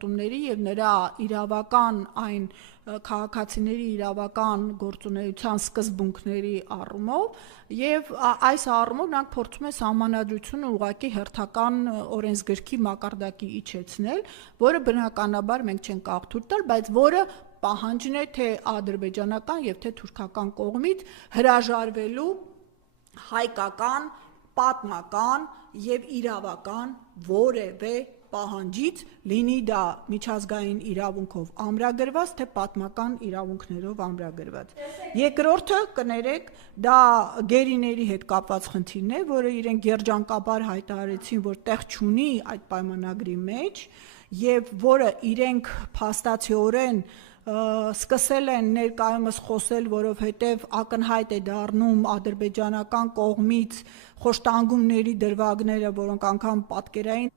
ստatuտումների եւ նրա իրավական այն քաղաքացիների իրավական գործունեության սկզբունքների առումով եւ այս առումով նրանք փորձում են սահմանադրությունը ուղղակի հերթական օրենսգրքի մակարդակի իջեցնել, որը բնականաբար մենք չենք կարող թույլ տալ, բայց որը պահանջն է թե ադրբեջանական եւ թե թուրքական կողմից հրաժարվելու հայկական, պատմական եւ իրավական որևէ պահանջից, լինի դա միջազգային իրավունքով ամրագրված, թե պատմական իրավունքներով ամրագրված։ Երկրորդը, կներեք, դա գերիների հետ կապված խնդիրն է, որը իրենք երջանկաբար հայտարարեցին, որ տեղ չունի այդ պայմանագրի մեջ, եւ որը իրենք փաստացիորեն սկսել են ներկայումս խոսել, որովհետև ակնհայտ է դառնում ադրբեջանական կողմից խոշտանգումների դրվագները, որոնք անգամ պատկերային